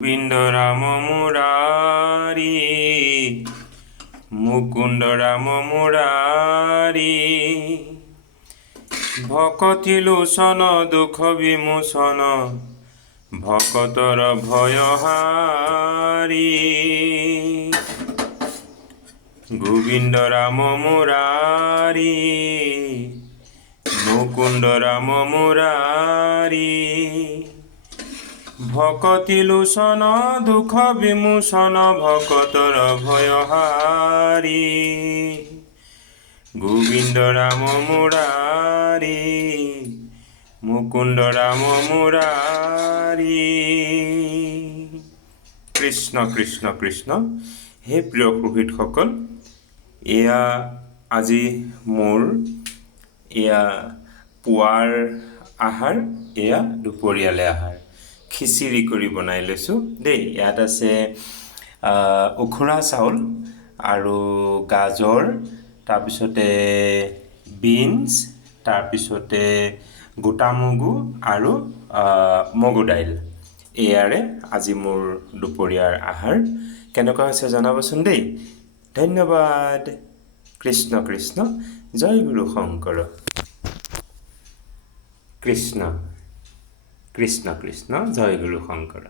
গোবিন্দ রাম মুরারি মুকুন্দ রাম মুরারি ভকতি লোচন দুঃখ বিমোচন ভকতর ভয়হারি গোবিন্দ রাম মুরারি মুকুন্দ রাম মুরারি ভকতি লোচন দুঃখ বিমোচন ভকতর ভয়হারি গোবিন্দ রাম মুরারি মুকুন্দ রাম মুরারি। কৃষ্ণ কৃষ্ণ কৃষ্ণ। হে প্ৰিয় সুহৃদসকল, এয়া আজি মোৰ পুৱাৰ আহাৰ, এয়া দুপৰীয়ালে আহাৰ। খিচিৰি কৰি বনাই লৈছোঁ দেই। ইয়াত আছে উখুৰা চাউল আৰু গাজৰ, তাৰপিছতে বিনছ, তাৰপিছতে গোটা মগু আৰু মগু দাইল। এয়াৰে আজি মোৰ দুপৰীয়াৰ আহাৰ। কেনেকুৱা হৈছে জনাবচোন দেই। ধন্যবাদ। কৃষ্ণ কৃষ্ণ। জয় গুৰু শংকৰ। কৃষ্ণ কৃষ্ণ কৃষ্ণ। জয় গুৰু শংকৰ।